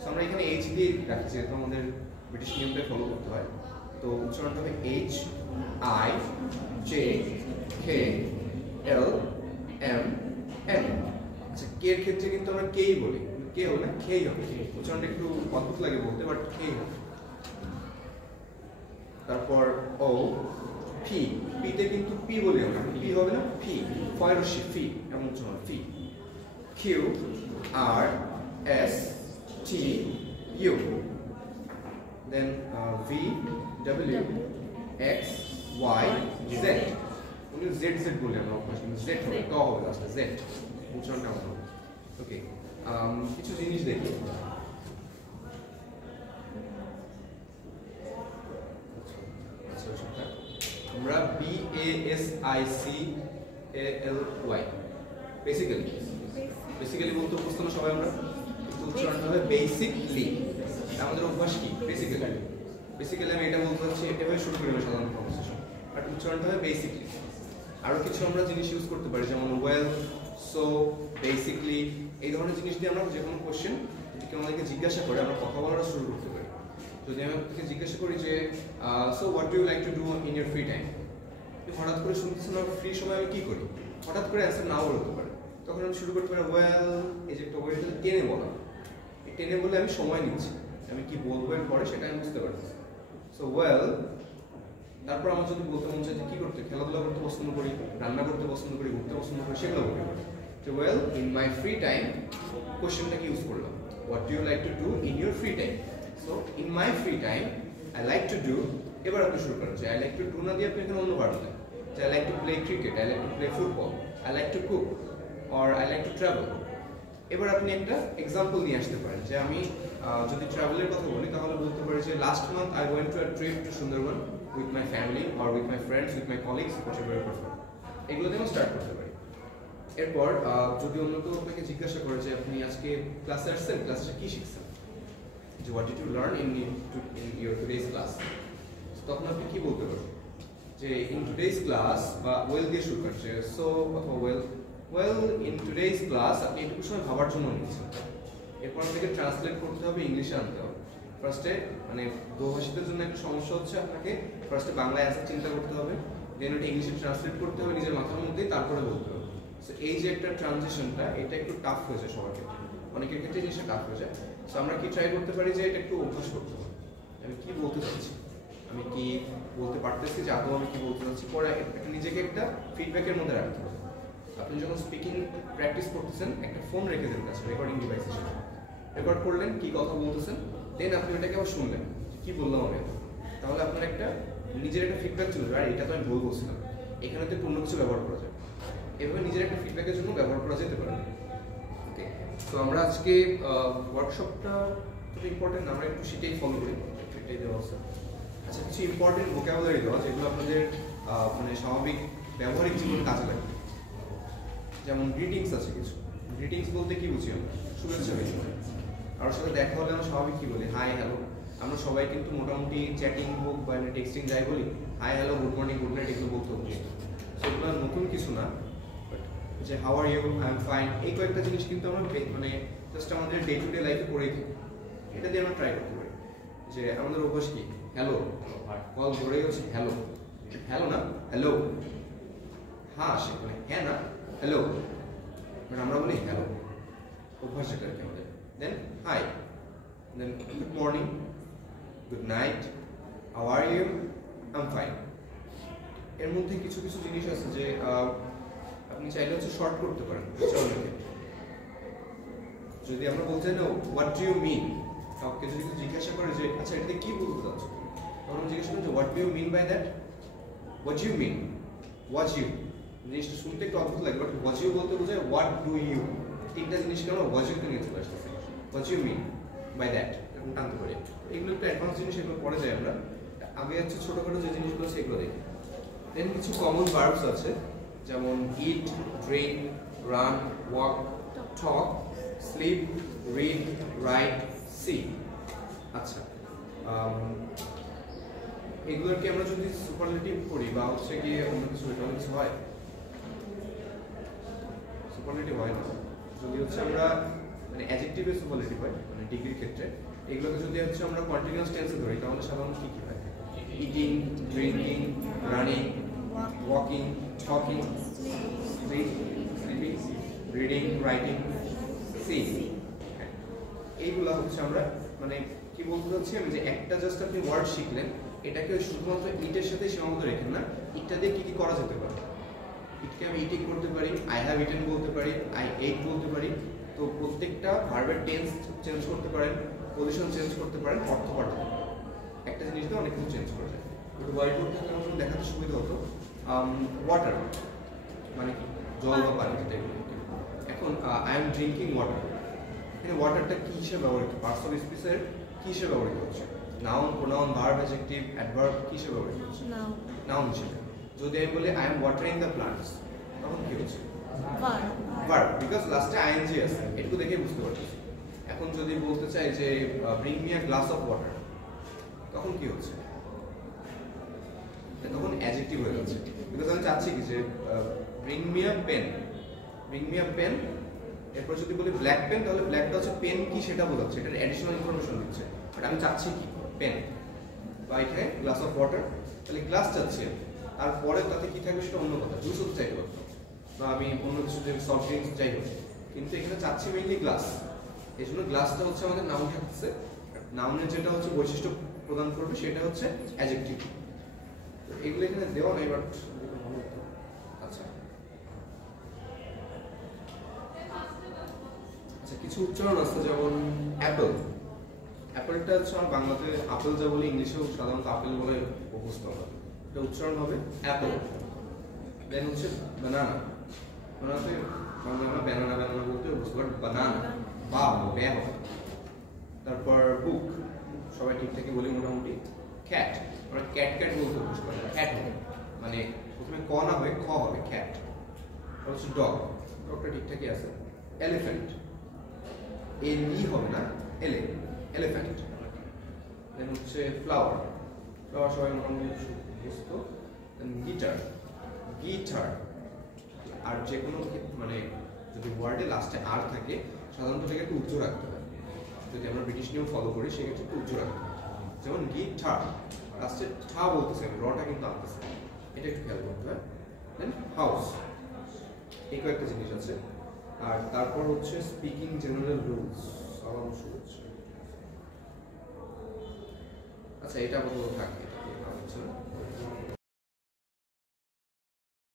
So আমরা এখানে H দিয়ে রাখি, যেহেতু আমাদের ব্রিটিশ নিয়মটা ফলো করতে হয়। তো উচ্চারণটা হবে H I J K L M N. আচ্ছা, কে এর ক্ষেত্রে কিন্তু আমরা কেই বলি, কে হবে না, খেই হবে। উচ্চারণটা একটু অদ্ভুত লাগে বলতে, বাট খেই হবে। তারপর ও ফি, পিতে কিন্তু পি বলি আমরা, পি হবে না, ফি, ফয়রশি, ফি এমন উচ্চারণ, ফি। Q R S T U, then V W X Y Z. উনি জেড জেড বলি আমরা অভ্যাস, কিন্তু জেড হবে, ট হবে লাস্টে, জেড উচ্চারণটা আমরা। ওকে, কিছু জিনিস দেখি। আমরা B A S I C A L Y, basically বলতে অভ্যস্ত না সবাই আমরা, কিন্তু উচ্চারণটা হবে বেসিকলি। আমাদের অভ্যাস কি, বেসিক্যালি আমি এটা বলতে চাচ্ছি, এভাবে শুরু করি আমরা সাধারণ কনভারসেশন, বাট উচ্চারণটা হবে বেসিকলি। আরও কিছু আমরা জিনিস ইউজ করতে পারি, যেমন ওয়েল, সো, বেসিকলি, এই ধরনের জিনিস দিয়ে আমরা যে কোনো কোয়েশ্চেন যদি কেউ আমাদেরকে জিজ্ঞাসা করে আমরা কথা বলাটা শুরু করতে পারি। যদি আমি আপনাকে জিজ্ঞাসা করি যে so what do you like to do in your free time, হঠাৎ করে শুনতেছেন না ফ্রি সময় আমি কী করি, হঠাৎ করে অ্যান্সার নাও বলতে পারে, তখন আমি শুরু করতে পারি ওয়েল, এই যে একটা ওয়েল টেনে বলা, এই টেনে বললে আমি সময় নিচ্ছি, আমি কি বলবো এর পরে সেটা আমি বুঝতে পারছি। সো ওয়েল, তারপর আমার যদি বলতে মন চাই যে কী করতে, খেলাধুলা করতে পছন্দ করি, রান্না করতে পছন্দ করি, ঘুরতে পছন্দ করি, সেগুলো বলতে পারি। তো well, in my free time কোয়েশ্চেনটাকে ইউজ করলাম, what do you like to do in your free time. So in my free time I like to do, এবার আপনি শুরু করেন যে আই লাইক টু ডু না দিয়ে আপনি এখানে অন্য পারবেন না, যে I like to play cricket, I like to play football, I like to cook, or I like to travel. এবার আপনি একটা এক্সাম্পল নিয়ে আসতে পারেন, যে আমি যদি ট্রাভেলের কথা বলি তাহলে বলতে পারি যে last month I went to a trip to Sundarban with my family or with my friends, with my colleagues, whatever you prefer. এগুলো দিয়ে আমি স্টার্ট করতে পারি। এরপর যদি অন্য কেউ আপনাকে জিজ্ঞাসা করে যে আপনি আজকে ক্লাসে আসছেন, ক্লাসে কি শিখছেন, যে what did you learn in your today's class, তখন আপনি কি বলতে পারেন যে ইন টুডেজ ক্লাস, বা ওয়েল দিয়ে শুরু করছে, সো অথবা ওয়েল ইন টুডেজ ক্লাস, আপনি এটুকু সময় ভাবার জন্য নিচ্ছেন। এরপর আপনাকে ট্রান্সলেট করতে হবে, ইংলিশে আনতে হবে। ফার্স্টে মানে দোভাষীদের জন্য একটা সমস্যা হচ্ছে, আপনাকে ফার্স্টে বাংলা অ্যান্সার চিন্তা করতে হবে, দেন ওটা ইংলিশে ট্রান্সলেট করতে হবে নিজের মাথার মধ্যেই, তারপরে বলতে হবে। সো এই যে একটা ট্রানজিশনটা, এটা একটু টাফ হয়ে যায় সবার ক্ষেত্রে, অনেকের ক্ষেত্রে জিনিসটা টাফ হয়ে যায়। সো আমরা কি ট্রাই করতে পারি যে এটা একটু অভ্যাস করতে হবে, আমি কি বলতে চাচ্ছি, আমি কি বলতে পারতেছি, যে আদৌ আমি কি বলতে চাচ্ছি, পরে নিজেকে একটা ফিডব্যাকের মধ্যে রাখতে হবে। আপনি যখন স্পিকিং প্র্যাকটিস করতেছেন, একটা ফোন রেখে দেন কাছে, রেকর্ডিং ডিভাইসের সাথে রেকর্ড করলেন কি কথা বলতেছেন, দেন আপনি এটাকে আবার শুনলেন কি বললাম আমি, তাহলে আপনার একটা নিজের একটা ফিডব্যাক চলে যাবে, আর এটা তো আমি ভুল বলছিলাম, এখানে তো পূর্ণ কিছু ব্যবহার করা যায়। এভাবে নিজের একটা ফিডব্যাকের জন্য ব্যবহার করা যেতে পারে। ওকে, তো আমরা আজকে ওয়ার্কশপটা খুব ইম্পর্টেন্ট, আমরা একটু সেটাই ফলো করি, সেটাই দেওয়া আছে। আচ্ছা, কিছু ইম্পর্টেন্ট ভোকাবুলারি দেওয়া যেগুলো আপনাদের মানে স্বাভাবিক ব্যবহারিক জীবনে কাজে লাগে। যেমন গ্রিটিংস আছে কিছু, গ্রিটিংস বলতে কি বুঝি আমরা, শুভেচ্ছা বিনিময়। কারোর সাথে দেখা হলে আমরা স্বাভাবিক কি বলি, হাই হ্যালো। আমরা সবাই কিন্তু মোটামুটি চ্যাটিং হোক বা টেক্সটিং যাই বলি, hi hello, good morning, good night, এগুলো বলতে অভ্যস্ত। সেগুলো নতুন কিছু না, যে how are you, I am fine, এই কয়েকটা জিনিস কিন্তু আমরা মানে জাস্ট আমাদের ডে টু ডে লাইফে করেই থাকি। এটা দিয়ে আমরা ট্রাই করতে পারি যে আমাদের অভ্যাস কি, হ্যালো, কল ধরেই হচ্ছে হ্যালো, হ্যালো না হ্যালো, হ্যাঁ সে মানে হ্যাঁ না হ্যালো, মানে আমরা বলি হ্যালো, অভ্যাস যেটা আর কি আমাদের। Then hi, then good morning, good night, how are you, I am fine. এর মধ্যে কিছু কিছু জিনিস আছে যে আপনি চাইলে হচ্ছে শর্ট করতে পারেন উচ্চারণের ক্ষেত্রে। যদি আমরা বলতে চাই না হোয়াট ডু ইউ মিন, কাউকে যদি জিজ্ঞাসা করে যে আচ্ছা এটাতে কি বলতে চাচ্ছ, তখন জিজ্ঞাসা করেন যে what do you mean by that, what you mean, what you, জিনিসটা শুনতে একটু অদ্ভুত লাগে, বাট হোয়াট ইউ বলতে বোঝায় হোয়াট ডু ইউ, তিনটা জিনিস কেন হোয়াট ইউকে নিয়ে চলে আসতেছে, what you mean by that, এরকম টানতে পারি। এগুলো একটু অ্যাডভান্স জিনিস, এগুলো পরে যাই আমরা, আগে হচ্ছে ছোটোখাটো যে জিনিসগুলো সেগুলো দেখি। দেন কিছু কমন ভার্বস আছে, যেমন ইট, ড্রিঙ্ক, রান, ওয়াক, টক, স্লিপ, রিড, রাইট, সি। আচ্ছা, এগুলোকে আমরা যদি সুপারলেটিভ করি বা হচ্ছে গিয়ে অন্য কিছু তাহলে কিছু হয়, সুপারলেটিভ হয় না। যদি হচ্ছে আমরা মানে অ্যাডজেক্টিভে সুপারলেটিভ হয় মানে ডিগ্রির ক্ষেত্রে, এগুলোকে যদি হচ্ছে আমরা কন্টিনিউয়াস টেন্সে ধরি তাহলে সাধারণত কি কি হয়? Eating, drinking, running, walking, talking, sleeping, reading, writing, Singh. এইগুলা হচ্ছে আমরা মানে কি বলতে চাচ্ছি আমি, যে একটা জাস্ট আপনি ওয়ার্ড শিখলেন, এটাকে শুধুমাত্র ইটের সাথে সীমাবদ্ধ রেখেন না, ইটটা দিয়ে কি কি করা যেতে পারে। ইটকে আমি ইটিং করতে পারি, আই হ্যাভ ইটেন বলতে পারি, আই এট বলতে পারি। তো প্রত্যেকটা ভার্বের টেন্স চেঞ্জ করতে পারেন, পজিশন চেঞ্জ করতে পারেন, অর্থ পাল্টাতে পারেন। একটা জিনিস দিয়ে অনেক কিছু চেঞ্জ করা যায়। একটু হোয়াইট বোর্ড থাকলে আমার দেখাতে সুবিধা হতো। ওয়াটার মানে কি? জল বা পানি, যেটা এখন আই এম ড্রিঙ্কিং ওয়াটার, এখানে ওয়াটারটা কি হিসেবে ব্যবহৃত? পার্টস অফ স্পিচের কি হিসেবে ব্যবহৃত হচ্ছে? Noun, pronoun, verb, adjective, adverb কি হিসেবে ব্যবহৃত হচ্ছে? নাউন হিসেবে। যদি আমি বলি I am watering the plants, তখন কি হচ্ছে? ভার্ব, বিকজ লাস্টে আইএনজি আছে, একটু দেখে বুঝতে পারছি। এখন যদি বলতে চাই যে bring me a glass of water, তখন কি হচ্ছে? তখন অ্যাডজেক্টিভ হয়ে যাচ্ছে। বিকজ আমি চাচ্ছি কি যে bring me a pen, bring me a pen, এরপর যদি বলি ব্ল্যাক পেন, তাহলে ব্ল্যাকটা হচ্ছে পেন কি সেটা বোঝাচ্ছে, এটার অ্যাডিশনাল ইনফরমেশন দিচ্ছে। বাট আমি চাচ্ছি কি? পেন। বা এখানে গ্লাস অফ ওয়াটার, তাহলে গ্লাস চাচ্ছি, তারপরে তাতে কি থাকবে সেটা অন্য কথা, জুস হতে চাইতে পারতাম, বা আমি অন্য কিছু যে সফট ড্রিঙ্কস চাই হোক, কিন্তু এখানে চাচ্ছি মেইনলি গ্লাস। এই জন্য গ্লাসটা হচ্ছে আমাদের নাউন থাকছে, নাউনের যেটা হচ্ছে বৈশিষ্ট্য প্রদান করবে সেটা হচ্ছে অ্যাডজেক্টিভ। তো এগুলো এখানে দেওয়া নাই, বাট আচ্ছা আচ্ছা কিছু উচ্চারণ আছে, যেমন অ্যাপল। অ্যাপলটা হচ্ছে আমার বাংলাতে আপেল যা বলি, ইংলিশেও সাধারণত আপেল বলে অভ্যস্ত আমরা, এটা উচ্চারণ হবে অ্যাপল। দেন হচ্ছে বানানা, বানানাতে বাংলা আমরা ব্যানানা ব্যানানা বলতে অভ্যস্ত, বাট বানানা বা ব্যয় হবে। তারপর বুক, সবাই ঠিকঠাকই বলি মোটামুটি। ক্যাট, আমরা ক্যাট ক্যাট বলতে অভ্যস্ত, ক্যাট মানে প্রথমে ক না হয়ে খ হবে, ক্যাট। তারপর হচ্ছে ডগ, ডগটা ঠিকঠাকই আছে। এলিফ্যান্ট, এল ই হবে না, এলে, এলিফ্যান্ট। দেন হচ্ছে ফ্লাওয়ার, ফ্লাওয়ার সবাই মোটামুটি বুঝতো। দেন গিটার, গিটার। আর যে কোনো মানে যদি ওয়ার্ডে লাস্টে আর থাকে, সাধারণত এটাকে একটু উচ্চ রাখতে হয়। যদি আমরা ব্রিটিশ নিয়ম ফলো করি সেক্ষেত্রে একটু উচ্চ রাখতে হয়। যেমন গিটার, লাস্টে ঠা বলতেছে, রটা কিন্তু আসতেছে, এটা একটু খেয়াল করতে হয়। দেন হাউস, এই কয়েকটা জিনিস আছে। আর তারপর হচ্ছে স্পিকিং জেনারেল রুলস, আবার শুরু হচ্ছে। আচ্ছা এটা আপাতত থাকে, এটা হচ্ছে